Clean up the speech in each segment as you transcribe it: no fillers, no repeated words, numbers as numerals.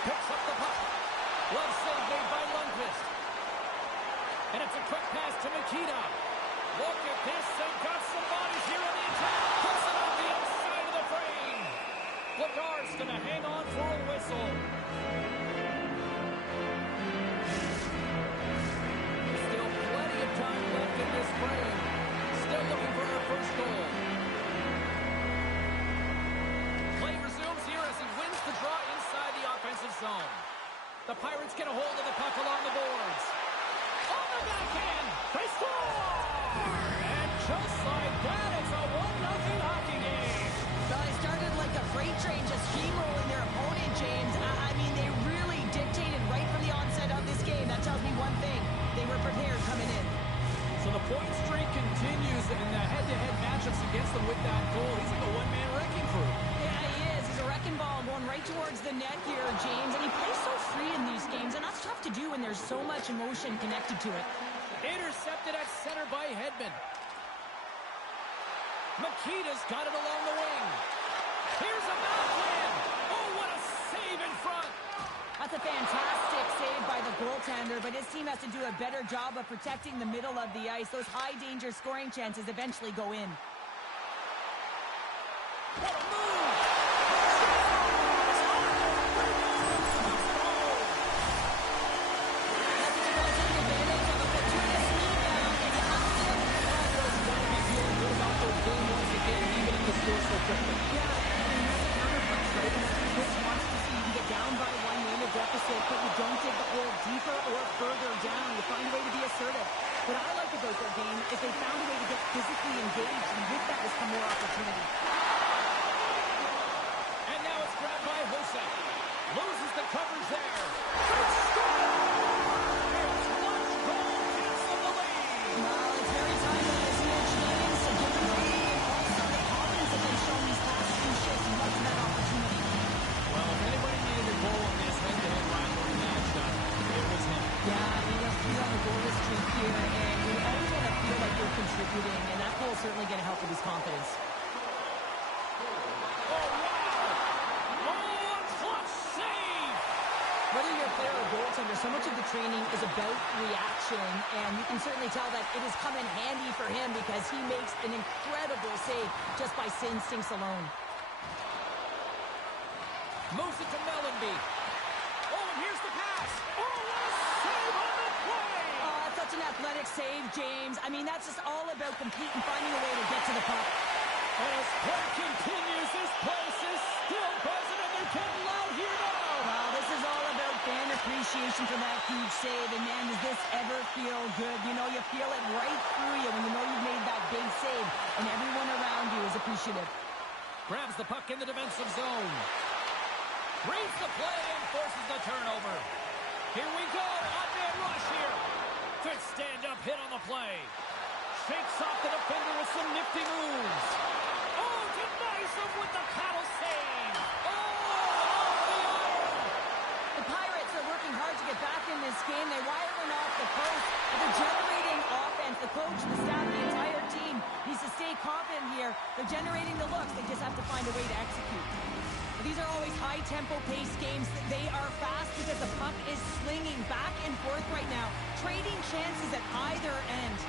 Picks up the puck. Love save made by Lundqvist. And it's a quick pass to Nikita. Look at this. They've got some bodies here on the attack. Puts it on the inside of the frame. Lagarde's going to hang on for a whistle. Still plenty of time left in this frame. Still looking for her first goal. Play resumes here as he wins the draw inside the offensive zone. The Pirates get a hold of the puck along the boards. On the backhand, they score! And just like that, it's a 1-0 hockey game. Well, they started like a freight train, just steamrolling their opponent, James. I mean, they really dictated right from the onset of this game. That tells me one thing. They were prepared coming in. So the point streak continues in the head-to-head matchups against them with that goal. He's like a one-man wrecking crew. Yeah, he is. He's a wrecking ball going right towards the net here, James. And he plays so free in these games, and that's tough to do when there's so much emotion connected to it. Intercepted at center by Hedman. Makita's got it along the wing. Here's a backhand. Oh, what a save in front. That's a fantastic save by the goaltender, but his team has to do a better job of protecting the middle of the ice. Those high-danger scoring chances eventually go in. What a move! Deficit, but you don't dig the hole deeper or further down. You find a way to be assertive. What I like about their game is they found a way to get physically engaged, and with that has come more opportunity. And now it's grabbed by Jose. Loses the coverage there. Well, it's very timely, isn't it, James? So give them a lead, and also the Collins have been shown these past few shifts and what's that opportunity. Well, if anybody needed a goal in this head-to-head rivalry matchup, it was him. Yeah, I mean, he's on the goalless streak here, and you always want to feel like you're contributing, and that goal is certainly going to help with his confidence. Oh, wow! Oh, a clutch save! Whether you're a player or goaltender, so much of the training is about reaction, and you can certainly tell that it has come in handy for him because he makes an incredible save just by instincts alone. Moves it to Mellenby. Oh, and here's the pass. Oh, what a save on the play! Oh, that's such an athletic save, James. I mean, that's just all about competing, finding a way to get to the puck. And as play continues, this place is still buzzing, and they're getting loud here now. Well, this is all about fan appreciation for that huge save. And, man, does this ever feel good? You know, you feel it right through you when you know you've made that big save, and everyone around you is appreciative. Grabs the puck in the defensive zone. Reads the play and forces the turnover. Here we go. On-man rush here. Good stand-up hit on the play. Shakes off the defender with some nifty moves. Oh, denies him with the paddle save. Oh, off the iron. The Pirates are working hard to get back in this game. They wire one off the post. They're generating offense. The coach, the staff, the entire team needs to stay confident here. They're generating the looks. They just have to find a way to execute. These are always high-tempo pace games. They are fast because the puck is slinging back and forth right now, trading chances at either end.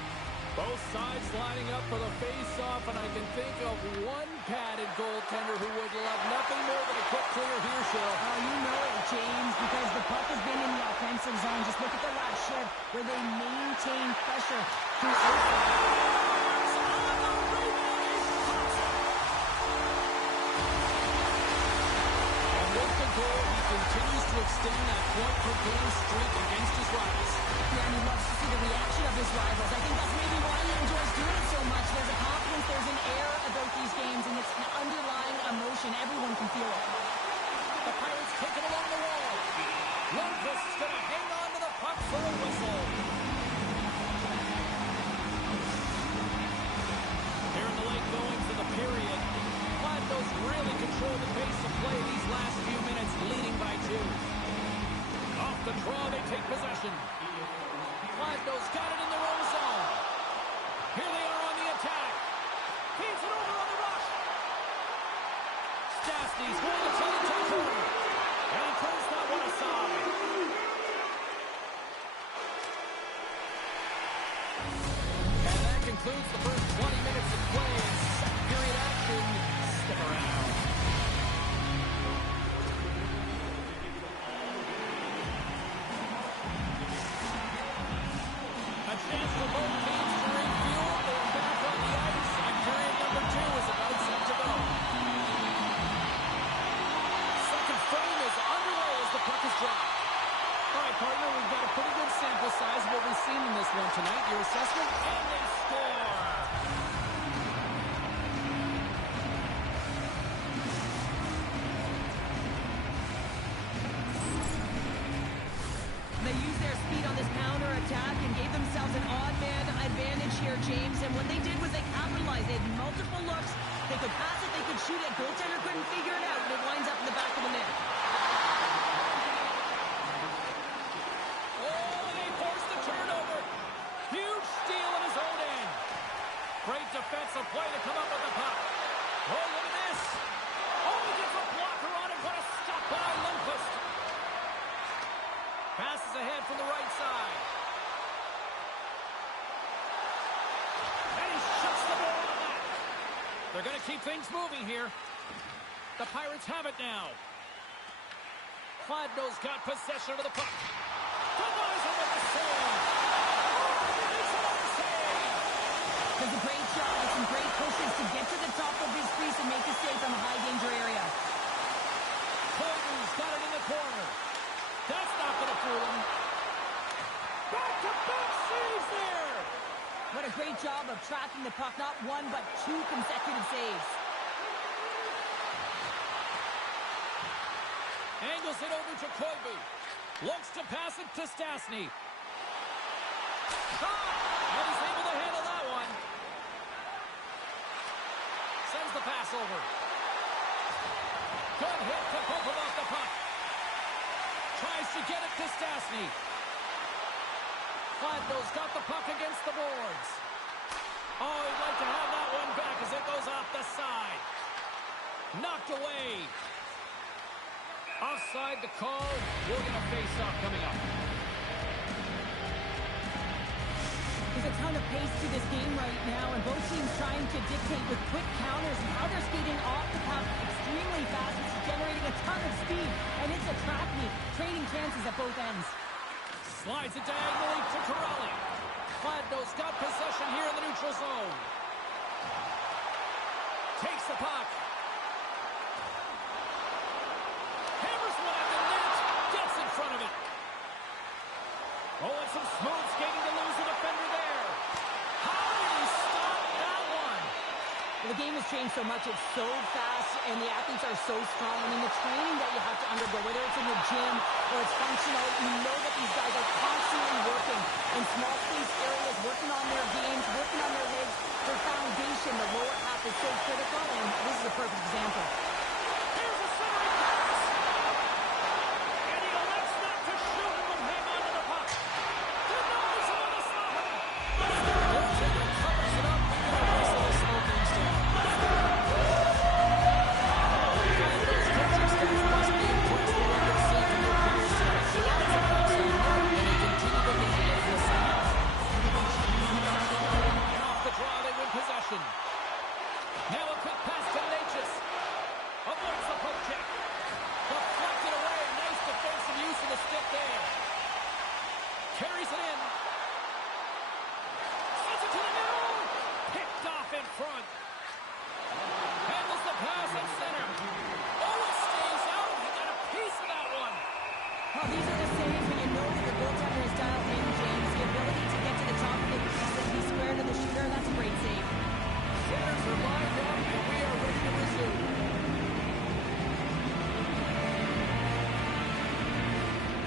Both sides lining up for the face-off, and I can think of one padded goaltender who would love nothing more than a quick clear here, Cheryl. Oh, you know it, James, because the puck has been in the offensive zone. Just look at the last shift where they maintain pressure throughout. He continues to extend that point-per-game streak against his rivals. Yeah, and he loves to see the reaction of his rivals. I think that's maybe why he enjoys doing it so much. There's a confidence, there's an air about these games, and it's an underlying emotion. Everyone can feel it. The Pirates take it along the wall. Lundqvist's going to hang on to the puck for a whistle. Here in the late goings of the period, Vladimos really control the pace of play these last few minutes, leading by 2. Off the draw, they take possession. Vladimos got it in their own zone. Here they are on the attack. Feeds it over on the rush. Stastny's going to tell the top corner. And he turns that one concludes the first 20 minutes of play and second period action. Stick around. A chance for both teams to refuel. They're back on the ice, and period number 2 is about set to go. Second frame is underway as the puck is dropped. All right, partner, we've got a pretty good sample size of what we've seen in this one tonight. Your assessment? And they score! They used their speed on this counter-attack and gave themselves an odd-man advantage here, James. And what they did was they capitalized. They had multiple looks. They could pass it, they could shoot it. Goaltender couldn't figure it out, and it winds up in the back of the net. Great defensive play to come up with the puck. Oh, look at this. Oh, he gets a blocker on him. What a stop by Lundqvist. Passes ahead from the right side. And he shuts the ball on that. They're going to keep things moving here. The Pirates have it now. Kladno's got possession of the puck. Denies him with the save. Does a great job with some great pushes to get to the top of his crease and make a save from a high-danger area. Colton's got it in the corner. That's not going to fool him. Back-to-back saves there. What a great job of tracking the puck. Not one, but 2 consecutive saves. Angles it over to Koivu. Looks to pass it to Stastny. Shot! And he's able to handle that one. Sends the pass over. Good hit to Popov off the puck. Tries to get it to Stastny. Kladno's got the puck against the boards. Oh, he'd like to have that one back as it goes off the side. Knocked away. Offside the call. We're going to face off coming up. There's a ton of pace to this game right now, and both teams trying to dictate with quick counters and how they're skating off the puck extremely fast, which is generating a ton of speed, and it's a trap meet, trading chances at both ends. Slides it diagonally to Corelli. Kladno's got possession here in the neutral zone. Takes the puck. Hammers one at the net. Gets in front of it. Oh, and some smooth skating to lose the defender there. How did he stop that one? Well, the game has changed so much. It's so fast, and the athletes are so strong. I mean, the training that you have to undergo, whether it's in the gym or it's functional, you know that these guys are constantly working in small space areas, working on their games, working on their legs. Their foundation, the lower half, is so critical, and this is a perfect example. Here's a centering pass. And he elects not to shoot and will hang on to the puck. Denies him on the side. Goaltender covers it up and the whistle will slow things down. Those coaching staff must be impressed with what they've seen from their career series. They lots of pucks on net, and they continue to lead it this side. And off the draw, they win possession. Now a quick pass to Natchez. Avoids the poke check. Deflected away. Nice defensive use of the stick there. Carries it in. Sends it to the middle. Picked off in front. Handles the pass at center. Oh, it stays out. He got a piece of that one. Well, these are the saves when you know that your goaltender is dialed in, James. The ability to get to the top of the crease and be square to the shooter, that's a great save. Centers are lined up, and we are ready to resume.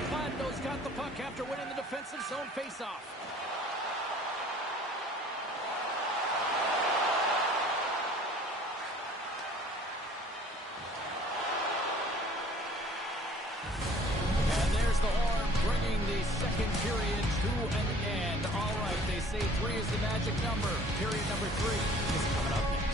Kladno's got the puck after winning the defensive zone faceoff. And there's the horn, bringing the second period to an end. All right, they say 3 is the magic number. Period number 3 is coming up next.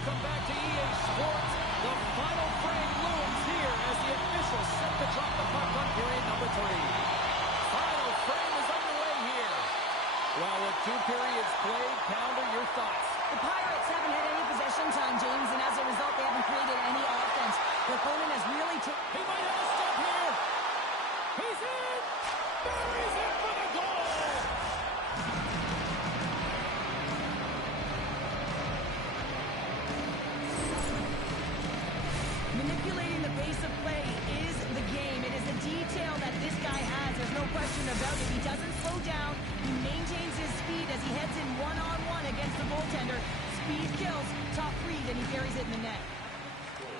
Welcome back to EA Sports. The final frame looms here as the officials set to drop the puck on period number 3. Final frame is underway here. Well, with 2 periods played, Pounder, your thoughts? The Pirates haven't had any possession time, James, and as a result, they haven't created any offense. The opponent has really He might have a step here. He's in. Buries it for the goal. Manipulating the pace of play is the game. It is the detail that this guy has. There's no question about it. He doesn't slow down. He maintains his speed as he heads in one-on-one against the goaltender. Speed kills. Top read, and he buries it in the net.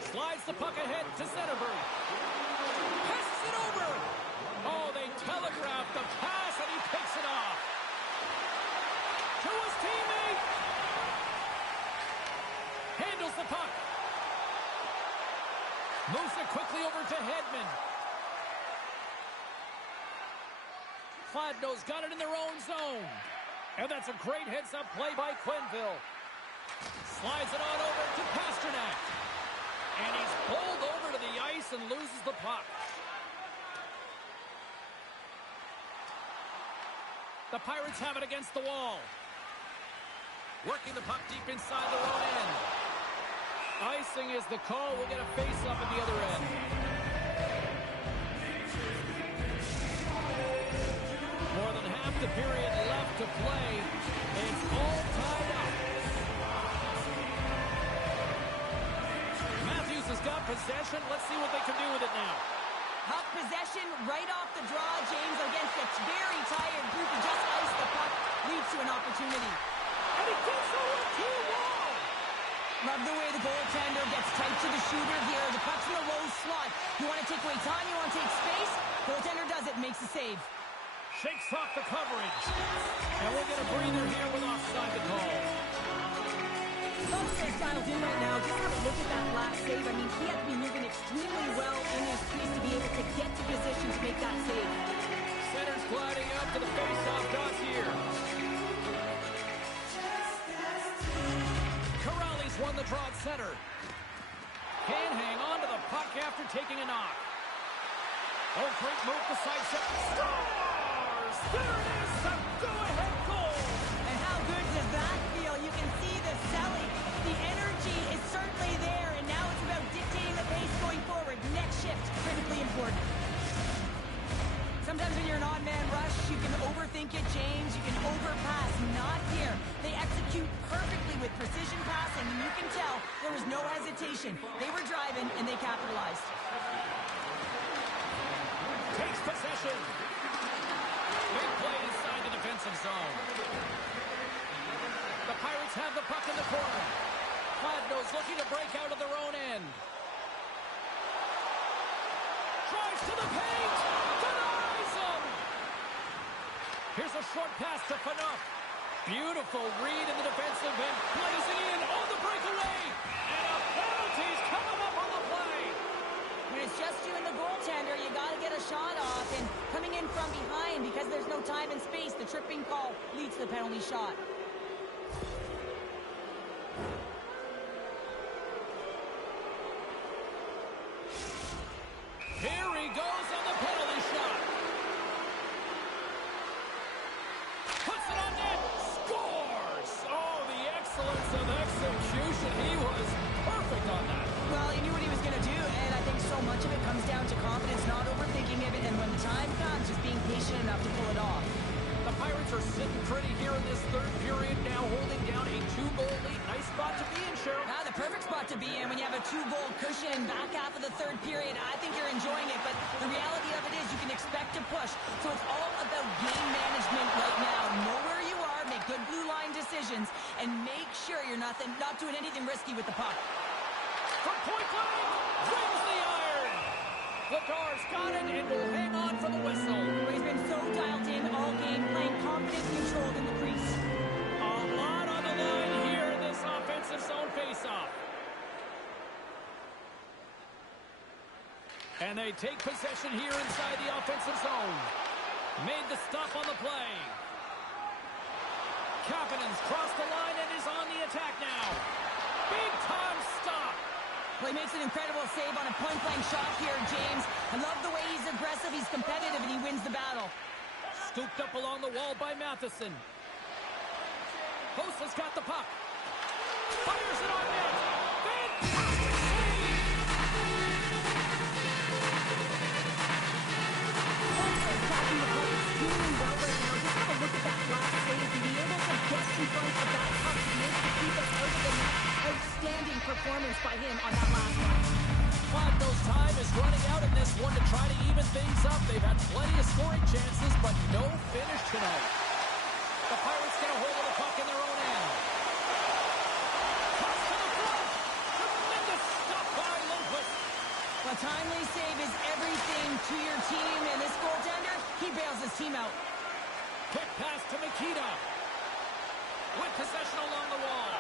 Slides the puck ahead to Zetterberg. Passes it over. Oh, they telegraphed the pass, and he picks it off. To his teammate. Handles the puck. Moves it quickly over to Hedman. Cladno's got it in their own zone. And that's a great heads-up play by Quenneville. Slides it on over to Pasternak. And he's bowled over to the ice and loses the puck. The Pirates have it against the wall. Working the puck deep inside their own end. Icing is the call. We'll get a face-up at the other end. More than half the period left to play. It's all tied up. Matthews has got possession. Let's see what they can do with it now. Puck possession right off the draw, James, against a very tired group. He just iced the puck, leads to an opportunity. And he gets over to the wall. Love the way the goaltender gets tight to the shooter here. The puck's in the low slot. You want to take away time, you want to take space. Goaltender does it, makes the save. Shakes off the coverage. And we'll get a breather here with offside the call. Both are dialed in right now. Just have a look at that last save. I mean, he had to be moving extremely well in his crease to be able to get to position to make that save. Center's gliding out to the face-off dot here. Corrales won the draw at center. Can't hang on to the puck after taking a knock. Oh, great move to side set. Scores! There it is, the go-ahead goal! And how good does that feel? You can see the selling. The energy is certainly there, and now it's about dictating the pace going forward. Next shift, critically important. Sometimes when you're an odd-man rush, you can overthink it, James. You can overpass. Not here. They execute perfectly with precision passing, and you can tell there was no hesitation. They were driving, and they capitalized. Takes possession. Big play inside the defensive zone. The Pirates have the puck in the corner. Cladno's looking to break out of their own end. Drives to the paint. Denies him. Here's a short pass to Phaneuf. Beautiful read in the defensive end. Blazing in on the breakaway. And a penalty's coming up on the play. When it's just you and the goaltender, you got to get a shot off. And coming in from behind, because there's no time and space, the tripping call leads to the penalty shot. Here he goes on the penalty shot. Puts it on net. Scores! Oh, the excellence of execution. He was perfect on that. Well, he knew what he was going to do, and I think so much of it comes down to confidence, not overthinking it, and when the time comes, just being patient enough to pull it off. The Pirates are sitting pretty here in this third period, now holding down a 2-goal lead. Nice spot to be in, Cheryl. Ah, the perfect spot to be in when you have a 2-goal cushion back half of the third period. I think you're enjoying it, but the reality of it is you can expect to push. So it's all about game management right now. Know where you are, make good blue line decisions, and make sure you're not doing anything risky with the puck. From point blank, rings the iron. Lagar's got it and will hang on for the whistle. He's been so dialed in all game, playing confident, controlled in the crease. A lot on the line here in this offensive zone faceoff. And they take possession here inside the offensive zone. Made the stop on the play. Kapanen's crossed the line and is on the attack now. Big-time stop. Well, he makes an incredible save on a point-blank shot here, James. I love the way he's aggressive, he's competitive, and he wins the battle. Scooped up along the wall by Matheson. Post has got the puck. Fires it on net. Fantastic save! Post tracking the puck extremely well right now. Just have a look at that last save. To be able to get in front of that puck, to be able to keep it out of the net. Outstanding performance by him on that last one. Montville's time is running out in this one to try to even things up. They've had plenty of scoring chances, but no finish tonight. The Pirates get a hold of the puck in their own end. Cross to the front. Tremendous stop by Lundqvist. A timely save is everything to your team, and this goaltender, he bails his team out. Quick pass to Mikita. With possession along the wall.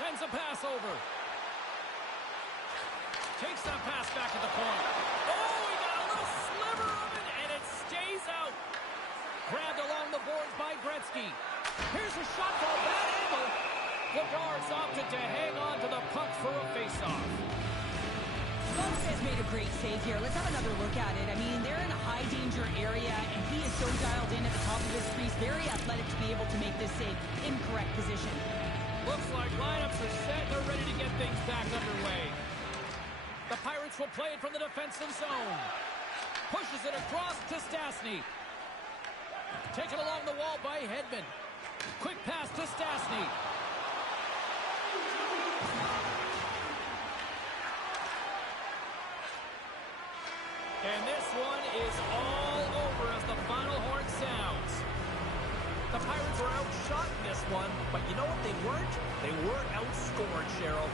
Sends a pass over. Takes that pass back at the point. Oh, he got a little sliver of it, and it stays out. Grabbed along the boards by Gretzky. Here's a shot from a bad angle. The guards opted to hang on to the puck for a face-off. Lundqvist made a great save here. Let's have another look at it. I mean, they're in a high-danger area, and he is so dialed in at the top of his crease. Very athletic to be able to make this save in correct position. Looks like lineups are set. They're ready to get things back underway. The Pirates will play it from the defensive zone. Pushes it across to Stastny. Taken along the wall by Hedman. Quick pass to Stastny. And this one is all over as the final horn sounds. The Pirates were outshot in this one, but you know what they weren't? They weren't outscored, Cheryl.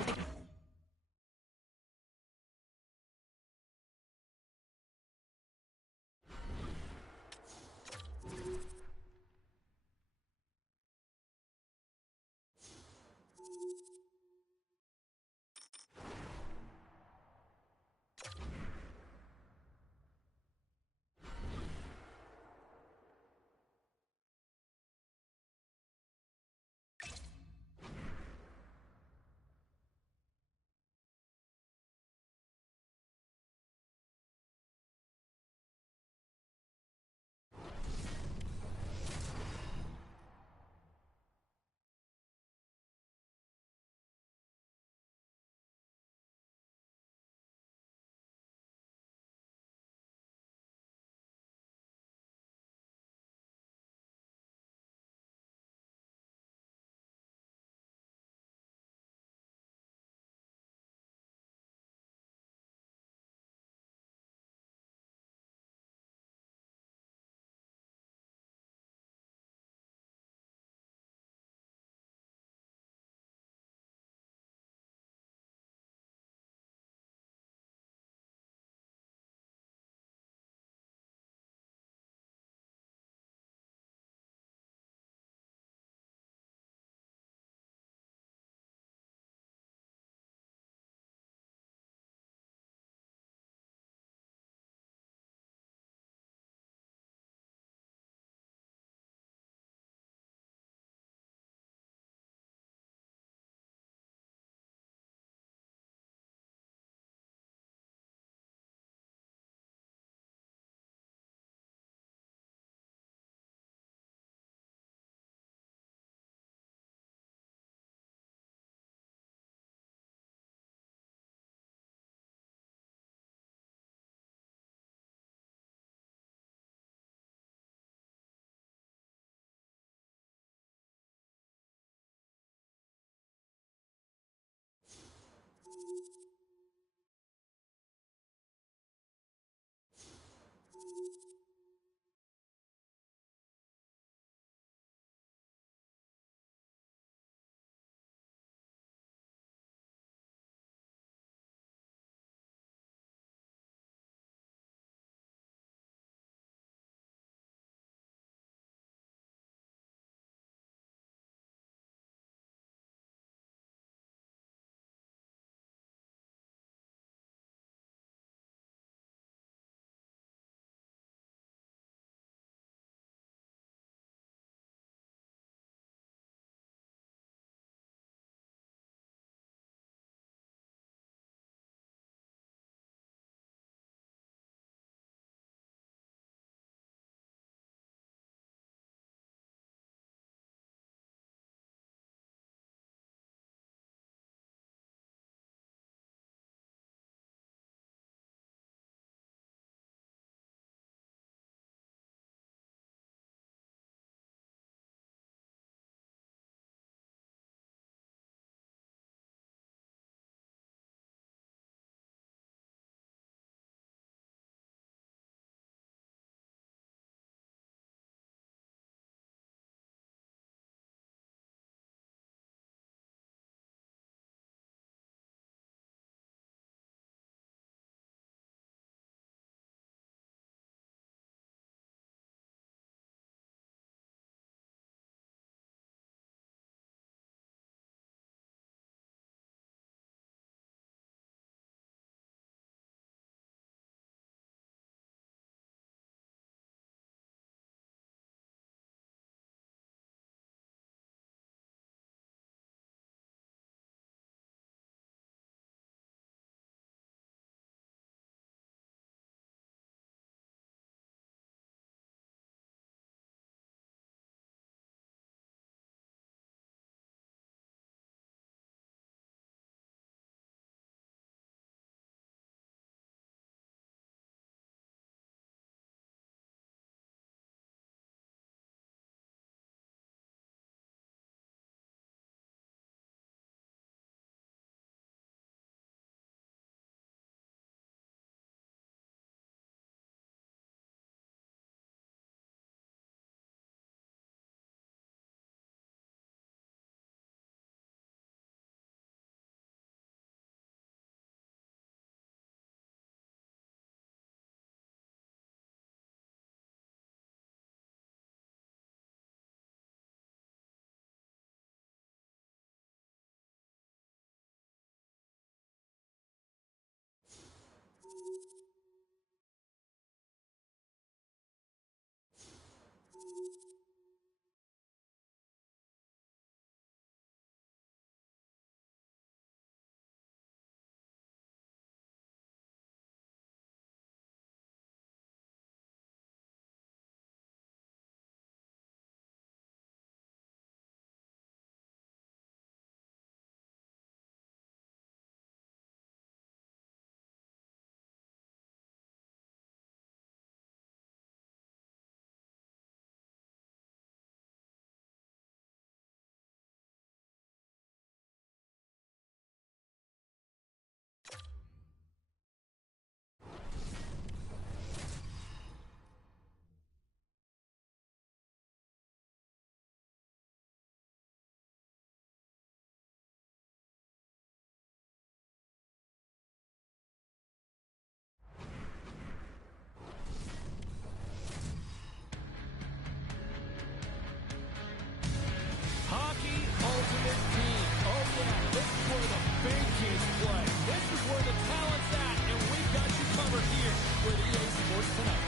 tonight.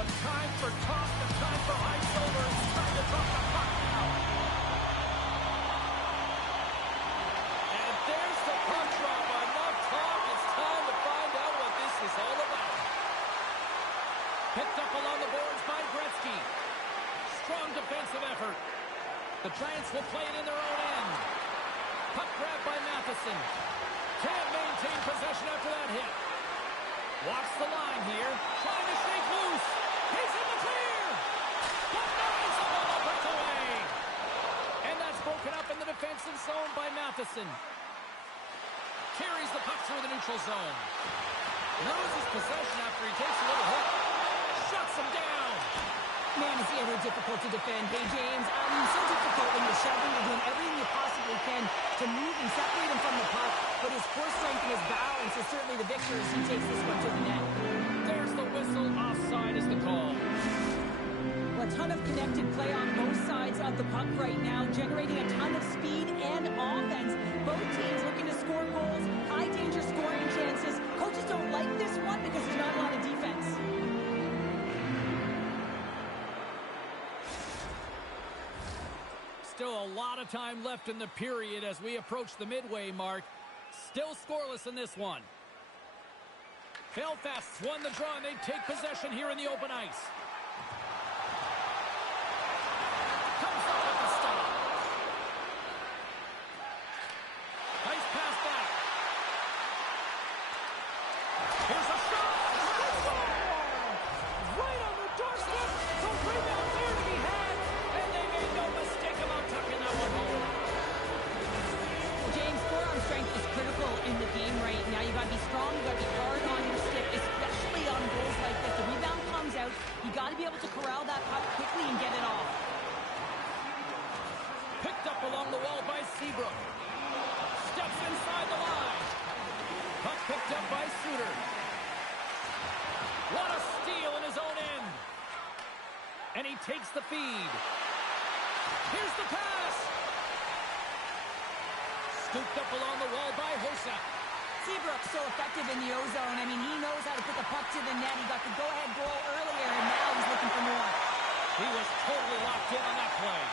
The time for talk, the time for ice over. It's time to drop the puck now. And there's the puck drop. Enough talk. It's time to find out what this is all about. Picked up along the boards by Gretzky. Strong defensive effort. The Giants will play it in their own end. Puck grab by Matheson. Can't maintain possession after that hit. Walks the line here. Trying to shake loose. He's in the clear. But nice ball breaks away. And that's broken up in the defensive zone by Matheson. Carries the puck through the neutral zone. Loses possession after he takes a little hit. Shuts him down. Man, is he ever difficult to defend. Hey, James, so difficult when you're shoving. You're doing everything you possibly can to move and separate him from the puck. But his core strength and his balance is certainly the victor as he takes this one to the net. There's the whistle. Offside is the call. A ton of connected play on both sides of the puck right now, generating a ton of speed and offense. Both teams looking to score goals, high-danger scoring chances. Coaches don't like this one because there's not a lot of defense. Still a lot of time left in the period as we approach the midway mark. Still scoreless in this one. Belfast's won the draw and they take possession here in the open ice. Comes up with the stop. Nice pass back. Here's a shot. Right on the doorstep. The rebound there to be had. And they made no mistake about tucking that one home. James, forearm strength is critical in the game right now. You got to be strong, you got to be hard on your stick, especially on goals like this. The rebound comes out. You got to be able to corral that puck quickly and get it off. Picked up along the wall by Seabrook. Steps inside the line. Puck picked up by Suter. What a steal in his own end. And he takes the feed. Here's the pass. Scooped up along the wall by Hossa. Seabrook so effective in the O-zone. I mean, he knows how to put the puck to the net. He got the go-ahead goal earlier, and now he's looking for more. He was totally locked in on that play.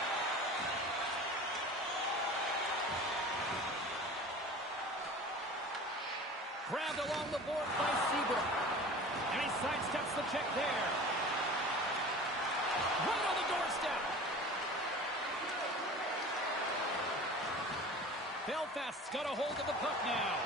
Grabbed along the board by Seabrook. And he sidesteps the check there. Right on the doorstep. Belfast's got a hold of the puck now.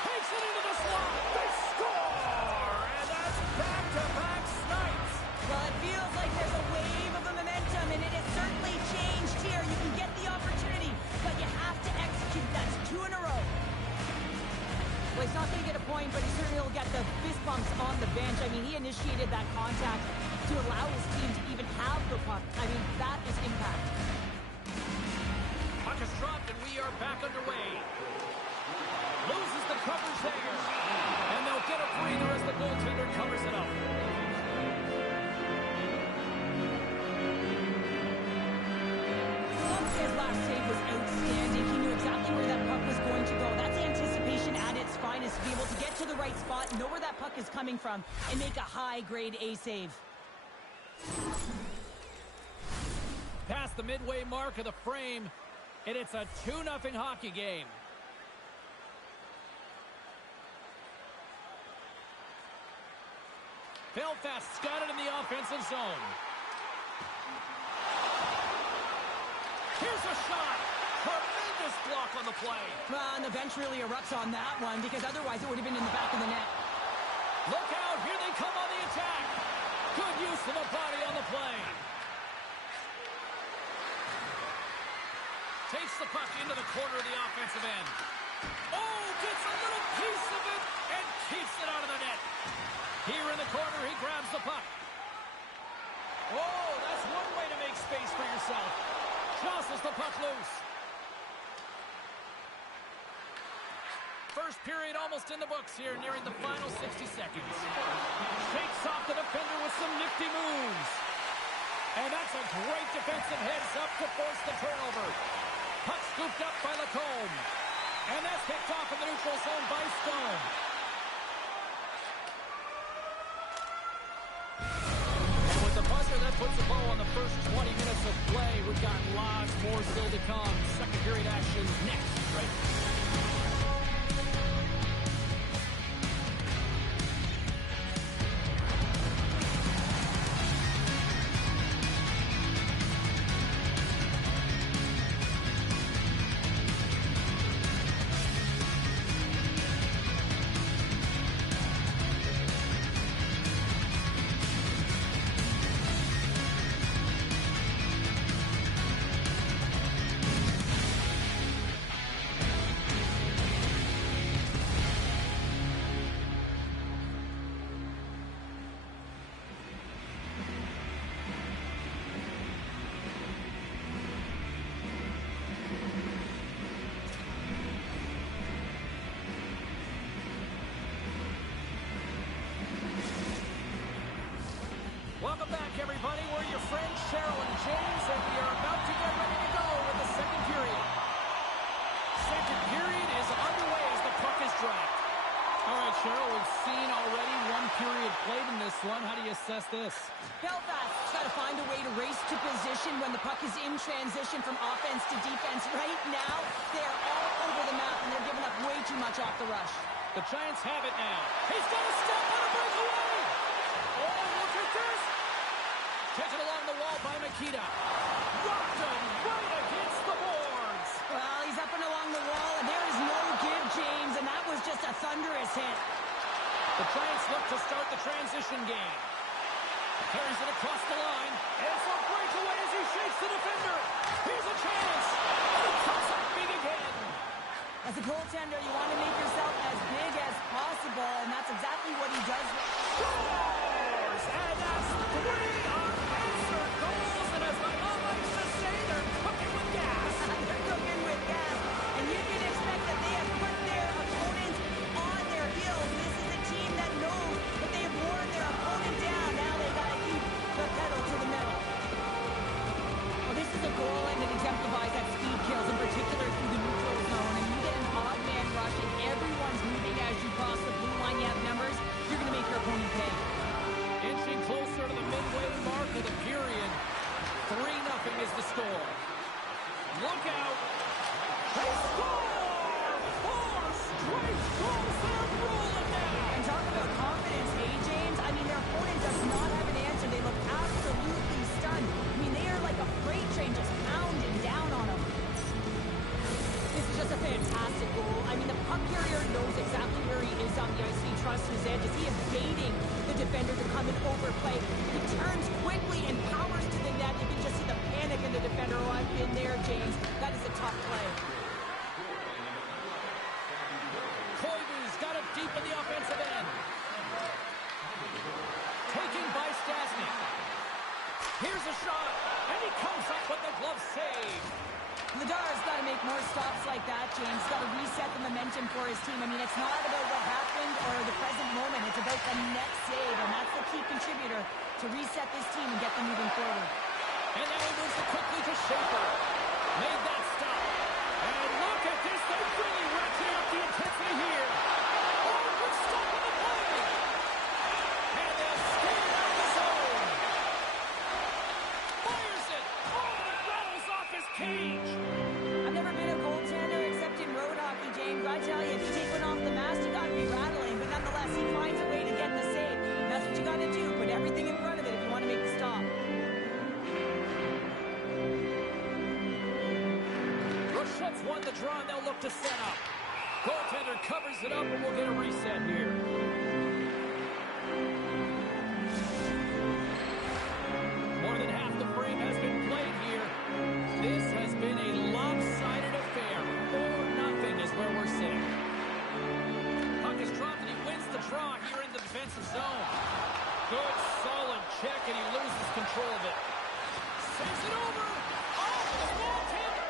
Takes it into the slot. They score! And that's back-to-back snipes. Well, it feels like there's a wave of momentum, and it has certainly changed here. You can get the opportunity, but you have to execute. That's 2 in a row. Well, he's not going to get a point, but he certainly will get the fist bumps on the bench. I mean, he initiated that contact to allow his team to even have the puck. I mean, that is impact. Puck is dropped, and we are back underway. Loses the coverage there. And they'll get a breather as the goaltender covers it up. His last save was outstanding. He knew exactly where that puck was going to go. That's anticipation at its finest, to be able to get to the right spot, know where that puck is coming from, and make a high-grade A save. Past the midway mark of the frame, and it's a 2-0 hockey game. Belfast's got it in the offensive zone. Here's a shot. Tremendous block on the play. Well, and the bench really erupts on that one, because otherwise it would have been in the back of the net. Look out. Here they come on the attack. Good use of the body on the play. Takes the puck into the corner of the offensive end. Oh, gets a little piece of it and keeps it out of the net. Here in the corner, he grabs the puck. Oh, that's one way to make space for yourself. Jostles the puck loose. First period almost in the books here, nearing the final 60 seconds. Shakes off the defender with some nifty moves. And that's a great defensive heads up to force the turnover. Puck scooped up by Lacombe. And that's picked off in the neutral zone by Stone. And with the buzzer, that puts a bow on the first 20 minutes of play. We've got lots more still to come. Second period action next, right? Welcome back, everybody. We're your friends, Cheryl and James, and we are about to get ready to go with the second period. Second period is underway as the puck is dropped. All right, Cheryl, we've seen already one period played in this one. How do you assess this? Belfast's got to find a way to race to position when the puck is in transition from offense to defense. Right now, they are all over the map, and they're giving up way too much off the rush. The Giants have it now. He's got a step on a breakaway. Oh, look at this. Taken along the wall by Makita. Rockton right against the boards. Well, he's up and along the wall, and there is no give, James, and that was just a thunderous hit. The Giants look to start the transition game. Carries it across the line. And for breakaway as he shakes the defender. Here's a chance. And he comes up big again. As a goaltender, you want to make yourself as big as possible, and that's exactly what he does. Scores! And that's 3 unanswered goals. And as my mom likes to say, they're cooking with gas. They're cooking with gas. And you can expect that they have put their opponents on their heels. This is a team that knows that they have worn their opponent down. Now they got to keep the pedal to the metal. Well, this is a goal, and it exemplifies that speed kills, in particular through the neutral zone. And you get an odd man rush, and everyone's moving as you cross the blue line. You have numbers. You're going to make your opponent pay. Inching closer to the midway mark of the period. 3-0 is the score. Look out. They score! 4 straight goals. They're rolling now. And talk about confidence, hey, James? I mean, their opponent does not have an answer. They look absolutely stunned. I mean, they are like a freight train just pounding down on them. This is just a fantastic goal. I mean, the puck carrier knows exactly where he is on the ice. He trusts his edge as he is baiting the defender to come and overplay. He turns quickly and powers to the net. You can just see the panic in the defender. Oh, I've been there, James. That is a tough play. Koivu's got it deep in the offensive end. Taken by Stastny. Here's a shot, and he comes up with the glove save. Ladar's got to make more stops like that, James. Got to reset the momentum for his team. I mean, it's not about what happened or the present moment. It's about the next save, and that's the key contributor to reset this team and get them moving forward. And now he moves it quickly to Schaefer. Made that stop. And look at this. They really ratcheted up the intensity here. Oh, good stop on the play. And they'll skate it out of the zone. Fires it. Oh, and it rattles off his cage. I've never been a goaltender except in road hockey, James. I tell you, if you take one off the mask, you got to be rattling. But nonetheless, he finds a way to get the save. That's what you got to do. Put everything in front of it if you want to make the stop. Rochette's won the draw, and they'll look to set up. Goaltender covers it up, and we'll get a reset here. More than half the frame has been played here. This has been a lopsided affair. 4-0 is where we're sitting. Puck is dropped, and he wins the draw here in the defensive zone. Good, solid check, and he loses control of it. Sends it over. Off the goaltender.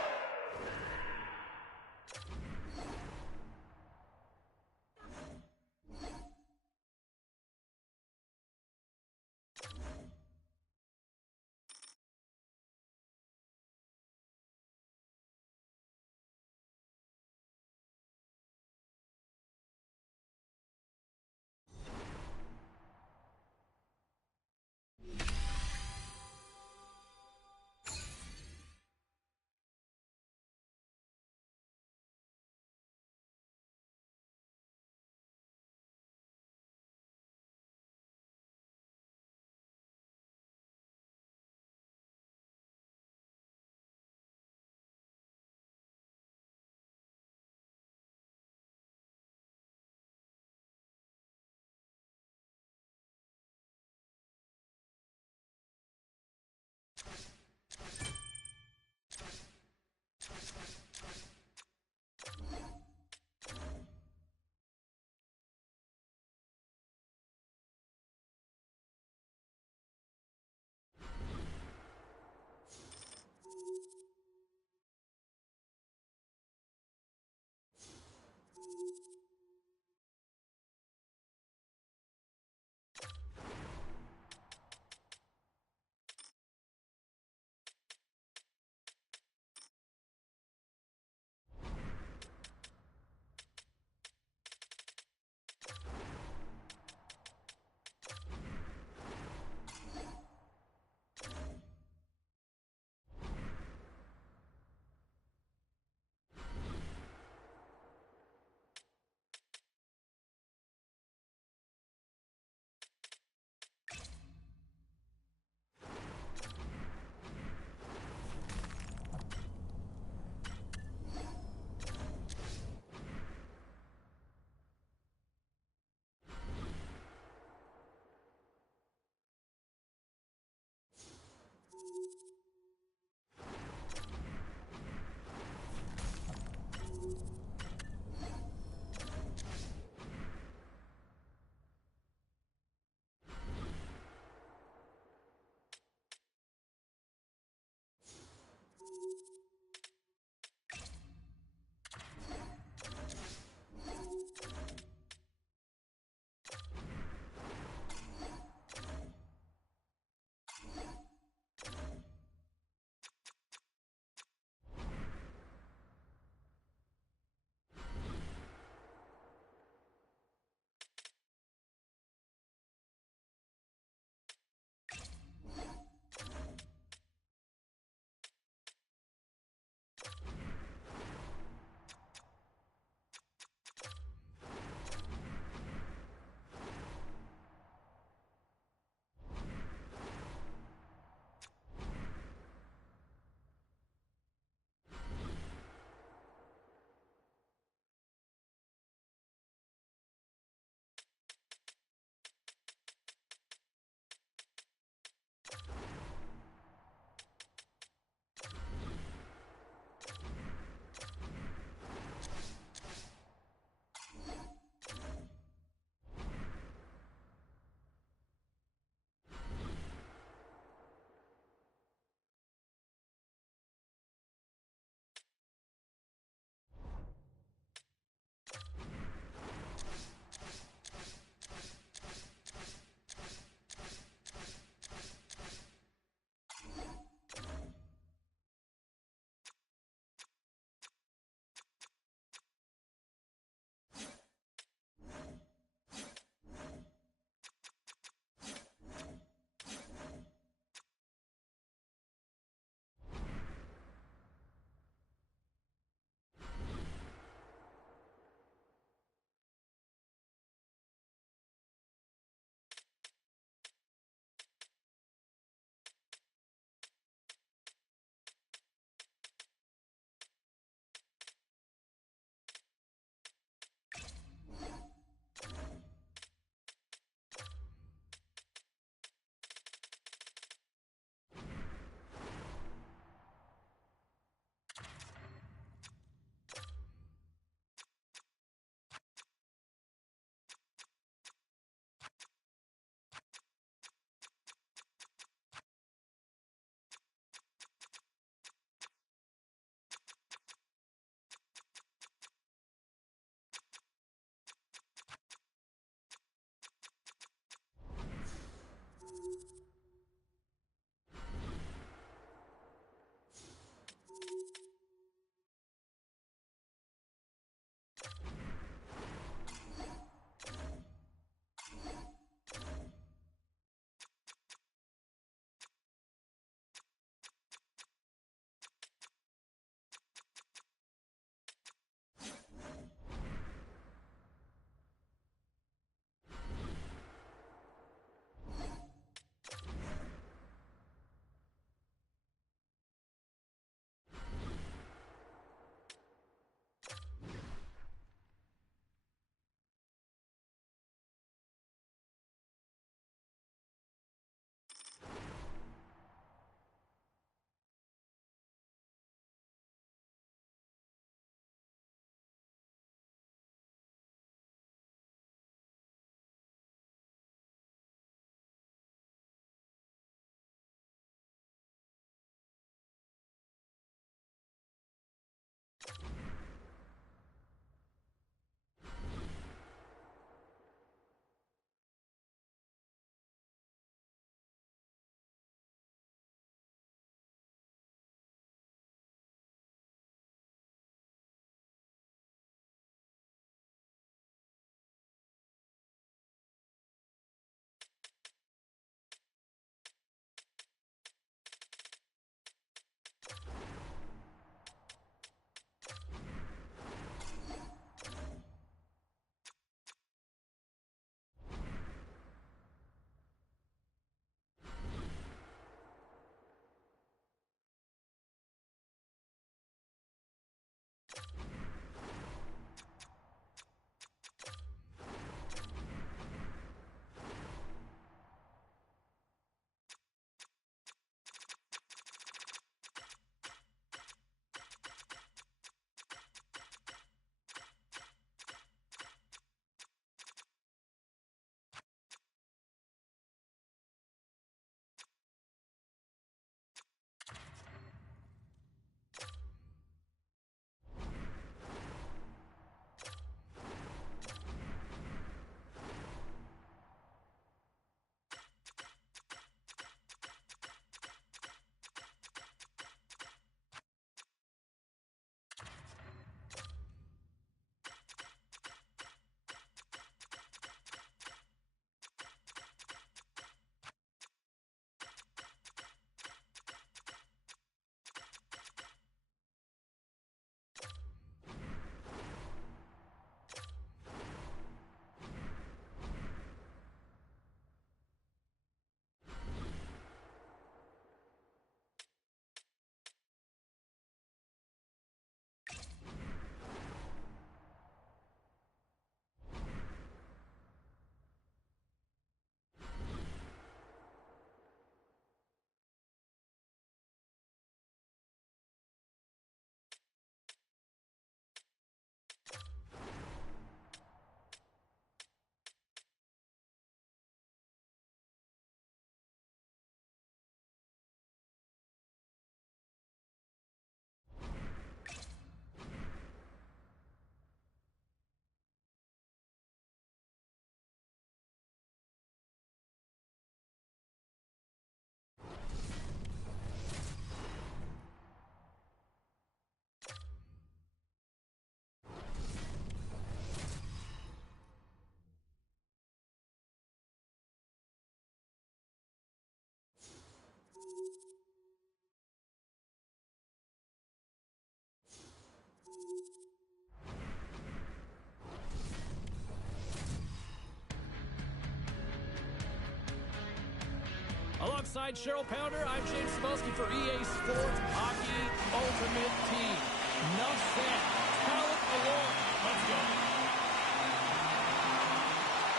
Alongside Cheryl Pounder, I'm James Cebulski for EA Sports Hockey Ultimate Team. Enough said. Talent galore. Let's go.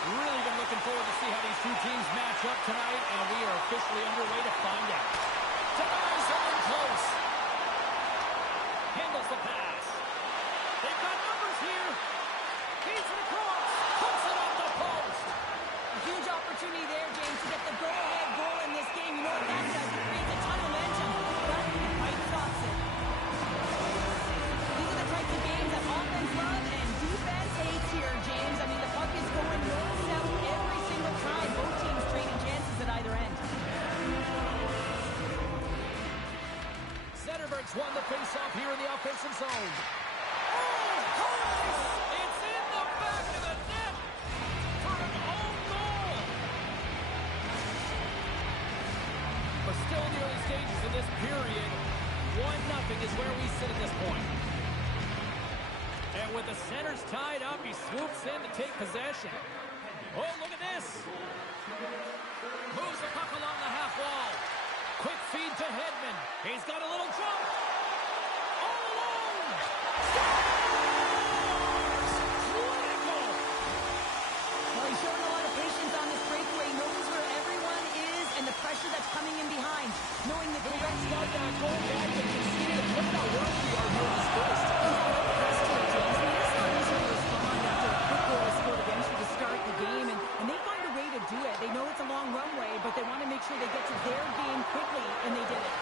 Really been looking forward to see how these two teams match up tonight, and we are officially underway to find out. Tavares in close. Handles the pass. They've got numbers here. Feeds it across. Puts it off the post. A huge opportunity there, James, to get the go-ahead goal in this game. You know what that does? It creates a ton of momentum, but Mike stops it. These are the types of games that offense loves and defense hates here, James. I mean, the puck is going north-south every single time. Both teams trading chances at either end. Zetterberg's won the face-off here in the offensive zone. Oh, it's in the back of the net for an own goal. But still in the early stages of this period, 1-0 is where we sit at this point. And with the centers tied up, he swoops in to take possession. Oh, look at this. Moves the puck along the half wall. Quick feed to Hedman. He's got a little jump. All alone. Scores! Critical. Well, he's showing a lot of patience on this breakaway. He knows where everyone is and the pressure that's coming in behind. Knowing that the Reds got that goal back and conceded. Look at how worried we are here in this first. Press to it, James. I mean, it's not easy to respond after a quick goal is scored against you to start the game, and they find a way to do it. They know it's a long runway, but they want to make sure they get to their game quickly, and they did it.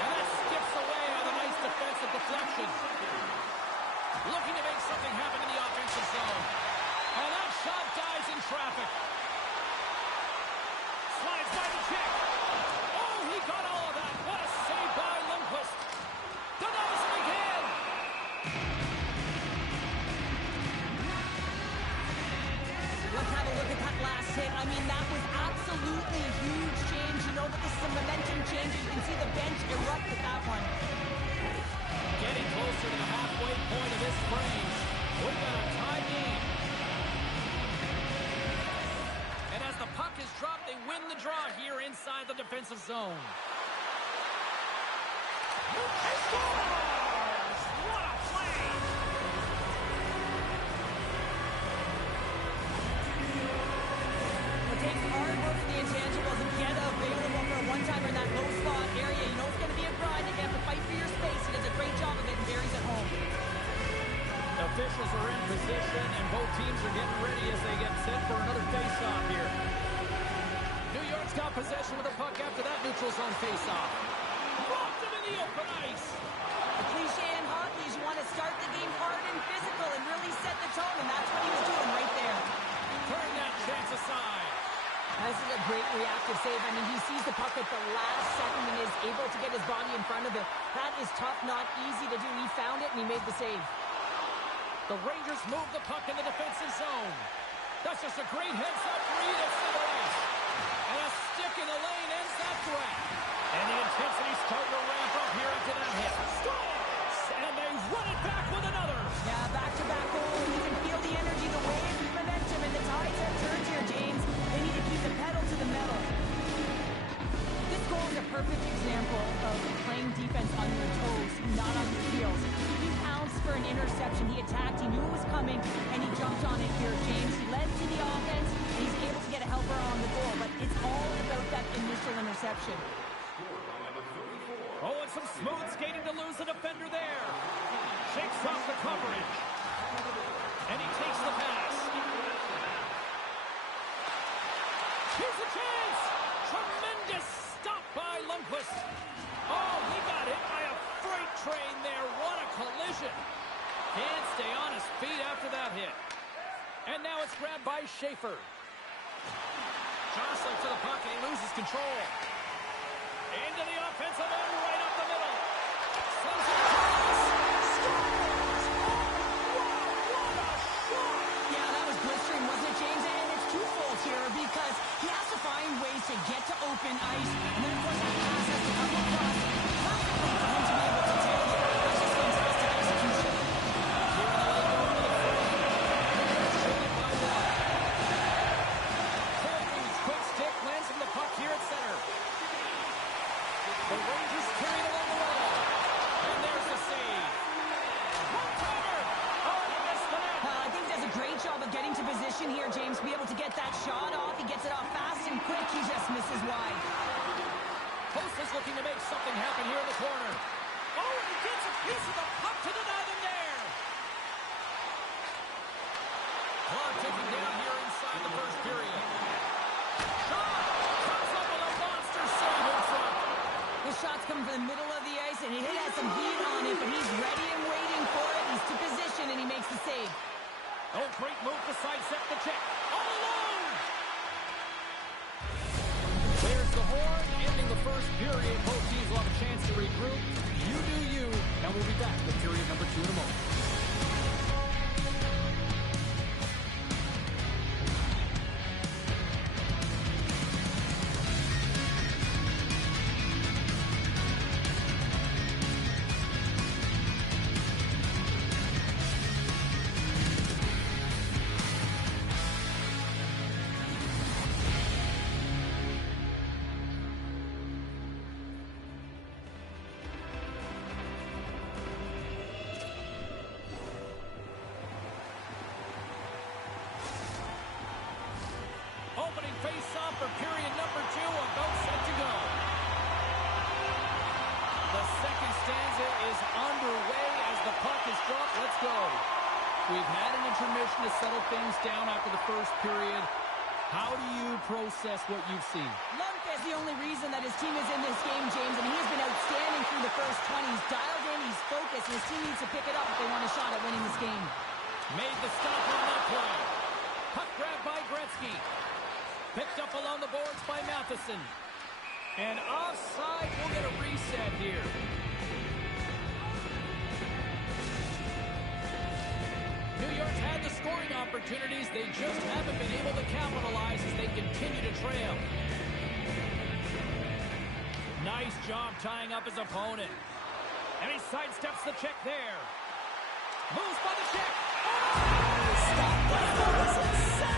And that skips away on a nice defensive deflection. Looking to make something happen in the offensive zone. Oh, that shot dies in traffic. Slides by the check. Oh, he got all of that. What a save by Lundqvist. Denies him again. Let's have a look at that last hit. I mean, that was absolutely a huge change. You know that this is a momentum change. You can see the bench erupt with that one. Getting closer to the halfway point of this frame. We've got a tie game. And as the puck is dropped, they win the draw here inside the defensive zone. He scores! What a play! It takes hard work for the intangibles and get available for a one-timer in that low slot area. You know it's going to be a grind. You have to fight for your space. He does a great job of it, and Barry's at home. Officials are in position, and both teams are getting ready as they get set for another face-off here. New York's got possession with the puck after that neutral zone face-off. Blocked him in the open ice. The cliche in hockey is you want to start the game hard and physical and really set the tone, and that's what he was doing right there. Turn that chance aside. This is a great reactive save. I mean, he sees the puck at the last second and is able to get his body in front of it. That is tough, not easy to do. He found it, and he made the save. The Rangers move the puck in the defensive zone. That's just a great heads-up read at center ice. And a stick in the lane ends that threat. And the intensity's starting to ramp up here after that hit. Scores! And they run it back with another. Yeah, back-to-back goal. You can feel the energy, the wave, the momentum, and the tides have turned here, James. They need to keep the pedal to the metal. This goal is a perfect example of playing defense on your toes, not on your heels. He pounced for an interception. He attacked. He knew it was coming, and he jumped on it here, James. He led to the offense, and he's able to get a helper on the goal. But it's all about that initial interception. Oh, and some smooth skating to lose the defender there. Shakes off the coverage. And he takes the pass. Here's a chance. Tremendous stop by Lundqvist. Oh, he got hit by a freight train there. What a collision. Can't stay on his feet after that hit. And now it's grabbed by Schaefer. Jostling to the puck, and he loses control. Into the offensive end, right up the middle. Sends it across. Scores! Oh, what a shot! Yeah, that was blistering, wasn't it, James? And it's twofold here because he has to find ways to get to open ice. And then, of course, that pass has to position here, James, to be able to get that shot off. He gets it off fast and quick. He just misses wide. Post is looking to make something happen here in the corner. Oh, and he gets a piece of the puck to deny them there. Clock ticking down here inside the first period. Shot comes up with a monster save in front. The shot's coming from the middle of the ice, and he has some heat on it, but he's ready and waiting for it. He's to position, and he makes the save. Oh, great move to sidestep the check. All alone! There's the horn, ending the first period. Both teams will have a chance to regroup. You do you, and we'll be back with period number 2 in a moment. Opening face-off for period number 2, about set to go. The second stanza is underway as the puck is dropped. Let's go. We've had an intermission to settle things down after the first period. How do you process what you've seen? Lundqvist is the only reason that his team is in this game, James, and he has been outstanding through the first 20. He's dialed in, he's focused, and his team needs to pick it up if they want a shot at winning this game. Made the stop on that play. Puck grabbed by Gretzky. Picked up along the boards by Matheson. And offside, we'll get a reset here. New York's had the scoring opportunities. They just haven't been able to capitalize as they continue to trail. Nice job tying up his opponent. And he sidesteps the check there. Moves by the check. Oh! Stop! That was insane!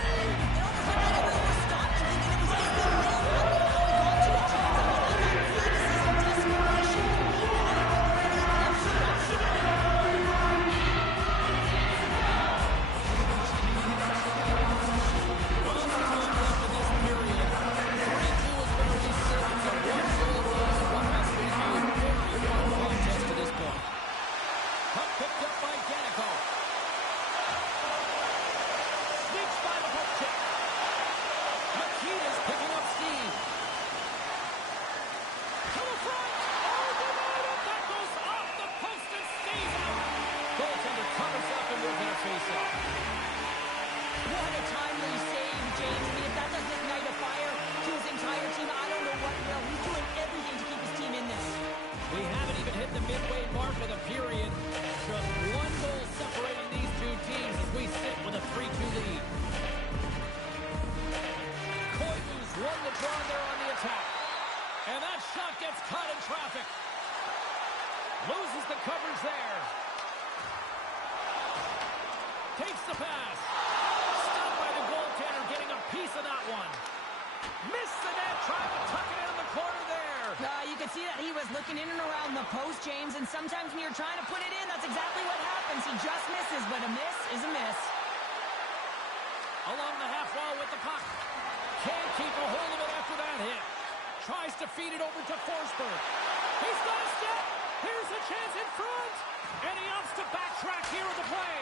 What a timely save, James. I mean, if that doesn't ignite a fire to his entire team, I don't know what will. He's doing everything to keep his team in this. We haven't even hit the midway mark of the period. Just one goal separating these two teams as we sit with a 3-2 lead. Koivu's won the draw there on the attack. And that shot gets caught in traffic. Loses the coverage there. Takes the pass. Stopped by the goaltender, getting a piece of that one. Missed the net, trying to tuck it in the corner there. You can see that he was looking in and around the post, James, and sometimes when you're trying to put it in, that's exactly what happens. He just misses, but a miss is a miss. Along the half wall with the puck. Can't keep a hold of it after that hit. Tries to feed it over to Forsberg. He's got a step. Here's a chance in front. And he opts to backtrack here at the play.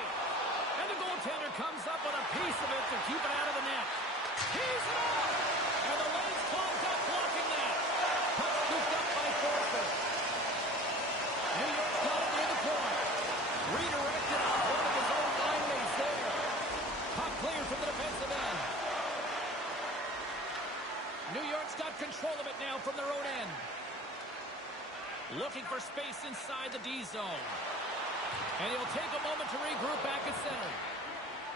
And the goaltender comes up with a piece of it to keep it out of the net. He's it off! And the lane's clogged up, blocking that. Puck scooped up by Forsberg. New York's got it near the point. Redirected off one of his own line mates there. Puck cleared from the defensive end. New York's got control of it now from their own end. Looking for space inside the D zone. And he'll take a moment to regroup back at center.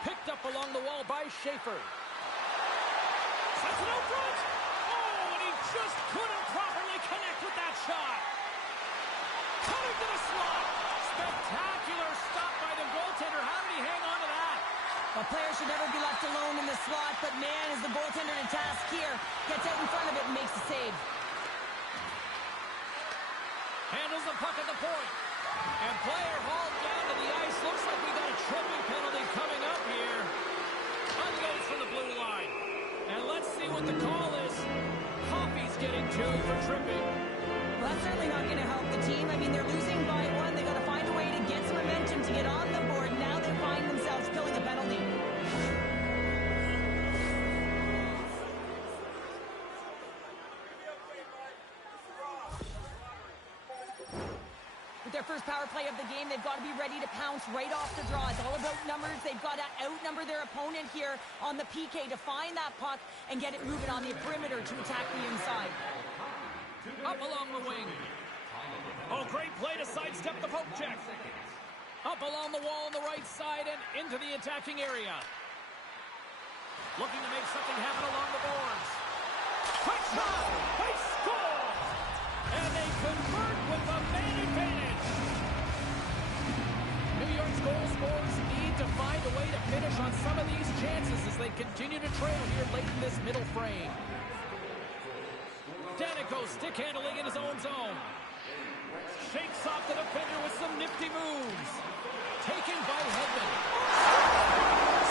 Picked up along the wall by Schaefer. Sets it out front. Oh, and he just couldn't properly connect with that shot. Cutting to the slot. Spectacular stop by the goaltender. How did he hang on to that? A player should never be left alone in the slot, but man, is the goaltender to task here. Gets out in front of it and makes the save. Handles the puck at the point. And player hauled down to the ice. Looks like we got a tripping penalty coming up here. Against what the call is. Coffey's getting two for tripping. Well, that's certainly not going to help the team. I mean, they're losing by one. They got to find a way to get some momentum to get on the board. Now they find themselves killing a penalty. With their first power play of the game, they've got to be ready to pounce right off the draw. It's all about numbers. They've got to outnumber their opponent here on the PK to find that puck and get it moving on the perimeter to attack the inside. Up along the wing. Oh, great play to sidestep the poke check. Up along the wall on the right side and into the attacking area. Looking to make something happen along the boards. Quick shot! They score! And they convert with the man advantage. New York's goal scorers need to find a way to finish on some of these chances as they continue to trail here late in this middle frame. Danico stick handling in his own zone. Shakes off the defender with some nifty moves. Taken by Hedman.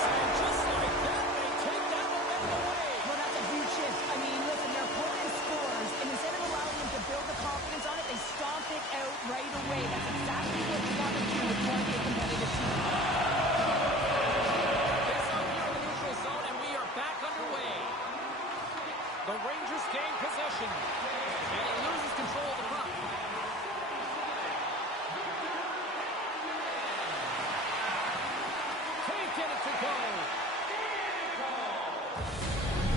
And just like that, they take that momentum away. Well, that's a huge shift. I mean, listen, their opponent scores, and instead of allowing them to build the confidence on it, they stomp it out right away. That's exactly what you want to do with one of the competitive team. It's out here in the neutral zone, and we are back underway. The Rangers gain possession, and he loses control of the puck. Taking it to go.